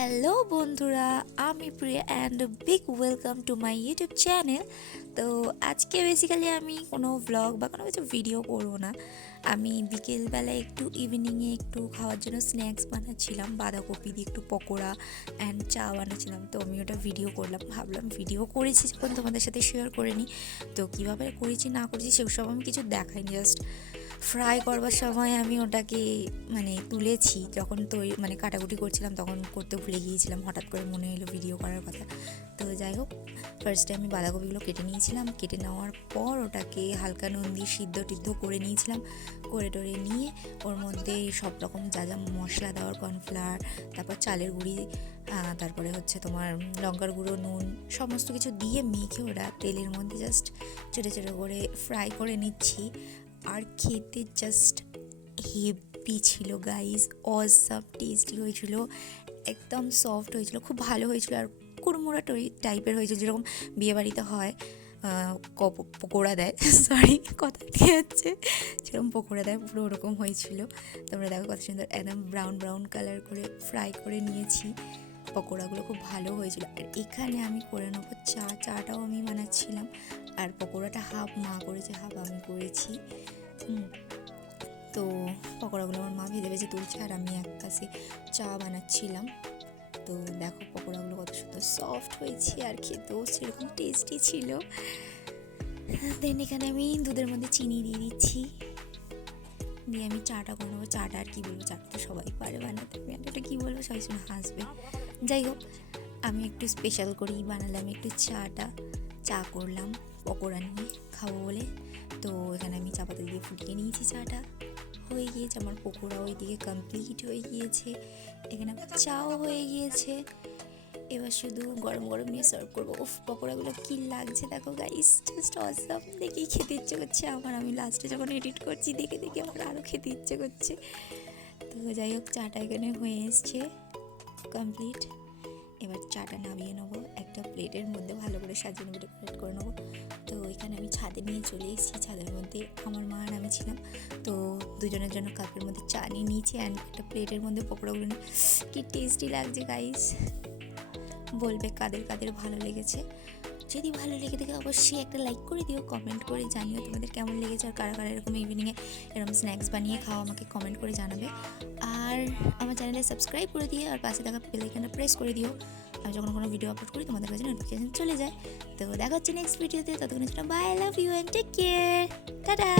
Hello বন্ধুরা, আমি Priya and big welcome to my YouTube channel. তো আজকে বেসিক্যালি আমি কোনো ভ্লগ বা কোনো কিছু ভিডিও করবো না। আমি বিকেলবেলায় একটু ইভিনিংয়ে একটু খাওয়ার জন্য স্ন্যাক্স বানাচ্ছিলাম, বাঁধাকপি দিয়ে একটু পকোড়া অ্যান্ড চা বানাচ্ছিলাম। তো আমি ওটা ভিডিও করলাম, ভাবলাম ভিডিও করেছি যখন তোমাদের সাথে শেয়ার করে নিই। তো কীভাবে করেছি না করেছি সেসব আমি কিছু দেখাইনি, জাস্ট ফ্রাই করবার সময় আমি ওটাকে তুলেছি, যখন কাটাকুটি করছিলাম তখন করতে ভুলে গিয়েছিলাম, হঠাৎ করে মনে এলো ভিডিও করার কথা। তো যাই হোক, ফার্স্টে আমি বাঁধাকপিগুলো কেটে নিয়েছিলাম, কেটে নেওয়ার পর ওটাকে হালকা নুন দিয়ে সিদ্ধ করে নিয়েছিলাম। করে টরে নিয়ে ওর মধ্যে সব রকম যা যা মশলা দেওয়ার, কর্নফ্লাওয়ার, তারপর চালের গুঁড়ি, তারপরে হচ্ছে তোমার লঙ্কার গুঁড়ো, নুন, সমস্ত কিছু দিয়ে মেখে ওরা তেলের মধ্যে জাস্ট ছোটো ছোটো করে ফ্রাই করে নিচ্ছি। আর খেতে জাস্ট হেভি ছিল গাইস, অসাম টেস্টি হয়েছিল, একদম সফট হয়েছিল, খুব ভালো হয়েছিল। আর কুড়মুড়া টাইপের হয়েছিল, যেরকম বিয়েবাড়িতে হয় পকোড়া দেয়, সরি কথা ঠিক আছে, যেরকম পকোড়া দেয় পুরো ওরকম হয়েছিল। তোমরা দেখো কত সুন্দর একদম ব্রাউন কালার করে ফ্রাই করে নিয়েছি। পকোড়াগুলো খুব ভালো হয়েছিল। আর এখানে আমি করে নেবো চাটাও আমি বানাচ্ছিলাম। আর পকোড়াটা হাফ মা করেছে, হাফ আমি করেছি। তো পকোড়াগুলো আমার মা ভেজে তুলছে আর আমি এক কাছে চা বানাচ্ছিলাম। তো দেখো পকোড়াগুলো কত সুন্দর সফট হয়েছে আর খেতেও সেরকম টেস্টি ছিল। দেন এখানে আমি দুধের মধ্যে চিনি দিয়ে দিচ্ছি, দিয়ে আমি চাটা করে নেবো। চাটা আর কী বলবো, চাটা তো সবাই পারে বানাতে, আমি একটা কী বলবো, সবাই শুনে হাসবে। যাই হোক, আমি একটু স্পেশাল করেই বানালাম, একটু চা করলাম পকোড়া নিয়ে খাবো বলে। তো এখানে আমি চা পাতা দিয়ে ফুটিয়ে নিয়েছি, চাটা হয়ে গিয়েছে, আমার পকোড়া ওইদিকে কমপ্লিট হয়ে গিয়েছে, এখানে আমার চাও হয়ে গিয়েছে। এবার শুধু গরম গরম নিয়ে সার্ভ করবো। উফ, পকোড়াগুলো কী লাগছে দেখো গাইস, জাস্ট অসাম, দেখেই খেতে ইচ্ছে করছে আমার। আমি লাস্টে যখন এডিট করছি দেখে আমার আরও খেতে ইচ্ছে করছে। তো যাই হোক, চাটা এখানে হয়ে এসছে কমপ্লিট। এবার চাটা নামিয়ে নেবো, একটা প্লেটের মধ্যে ভালো করে সাজিয়ে নেবো, ডেকোরেট করে নেবো। তো এখানে আমি ছাদে নিয়ে চলে এসেছি, ছাদের মধ্যে আমার মা আর আমি ছিলাম। তো দুজনের জন্য কাপের মধ্যে চা নিয়ে নিয়েছি অ্যান্ড একটা প্লেটের মধ্যে পকোড়াগুলো নিয়ে, কি টেস্টি লাগছে গাইস। বলবে কাদের কাদের ভালো লেগেছে। যদি ভালো লেগে থাকে অবশ্যই একটা লাইক করে দিও, কমেন্ট করে জানিও তোমাদের কেমন লেগেছে। আর কারা কারা এরকম ইভিনিংয়ে এরকম স্ন্যাক্স বানিয়ে খাও আমাকে কমেন্ট করে জানাবে। আর আমার চ্যানেলে সাবস্ক্রাইব করে দিয়ে আর পাশে থাকা বেল আইকনটা প্রেস করে দিও, আমি যখন কোনো ভিডিও আপলোড করি তোমাদের কাছে নোটিফিকেশন চলে যায়। তো দেখা হচ্ছে নেক্সট ভিডিওতে, ততক্ষণের জন্য bye, love you and take care, tata.